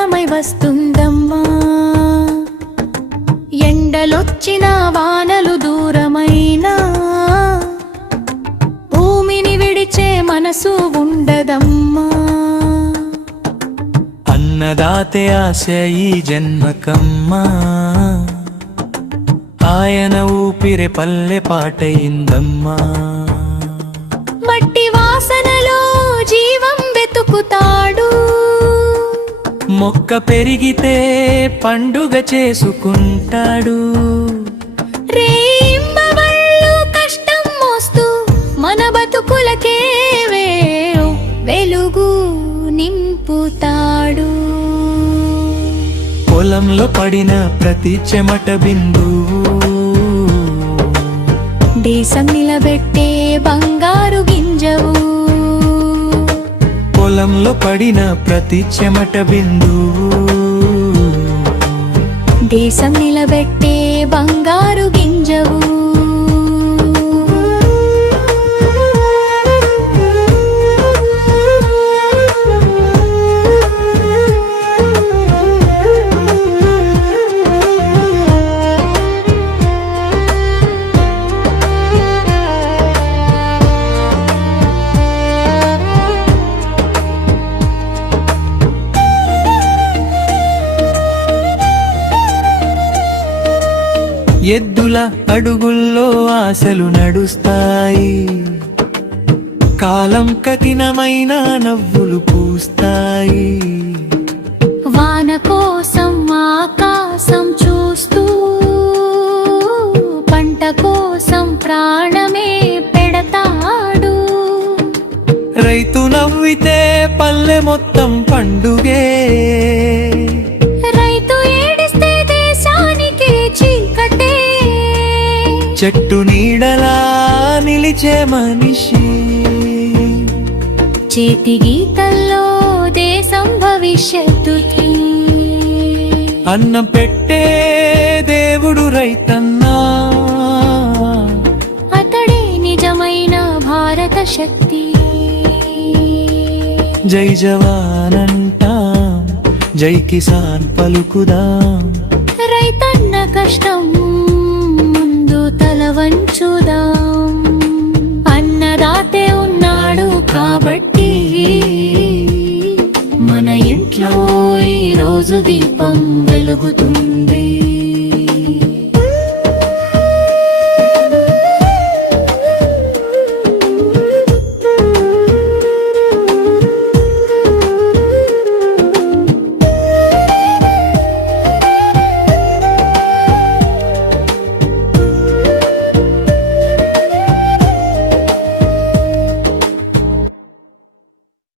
ప్రయాణమై వస్తుందమ్మా. ఎండలొచ్చిన వానలు దూరమైనా భూమిని విడిచే మనసు ఉండదమ్మా. అన్నదాతే ఆశ ఈ జన్మకమ్మా, ఆయన ఊపిరి పల్లె పాటయిందమ్మా. మట్టి వాసనలో జీవం వెతుకుతాడు, మొక్క పెరిగితే పండుగ చేసుకుంటాడు. రేయింబవళ్ళు కష్టం మోస్తూ మన బతుకులకే వెలుగు నింపుతాడు. పొలంలో పడిన ప్రతి చెమట బిందువు దేశం నిలబెట్టే బంగారు గింజవు. పొలంలో పడిన ప్రతి చెమట బిందువు దేశం నిలబెట్టే బంగారు గింజవు. ఎద్దుల అడుగుల్లో ఆశలు నడుస్తాయి, కాలం కఠినమైన నవ్వులు పూస్తాయి. వాన కోసం ఆకాశం చూస్తూ పంట కోసం ప్రాణమే పెడతాడు. రైతు నవ్వితే పల్లె మొత్తం పండుగే, రైతు ఏడిస్తే దేశానికి చీకటే. చెట్టు నీడలా నిలిచే మనిషి, చేతి గీతల్లో దేశం భవిష్యత్తుకి. అన్నం పెట్టే దేవుడు రైతన్నా, అతడే నిజమైన భారత శక్తి. జై జవానంటాం, జై కిసాన్ పలుకుదాం. రైతన్న కష్టం ముందు తల వంచుదాం. అన్నదాతే ఉన్నాడు కాబట్టి మన ఇంట్లో ఈ రోజు దీపం వెలుగుతుంది.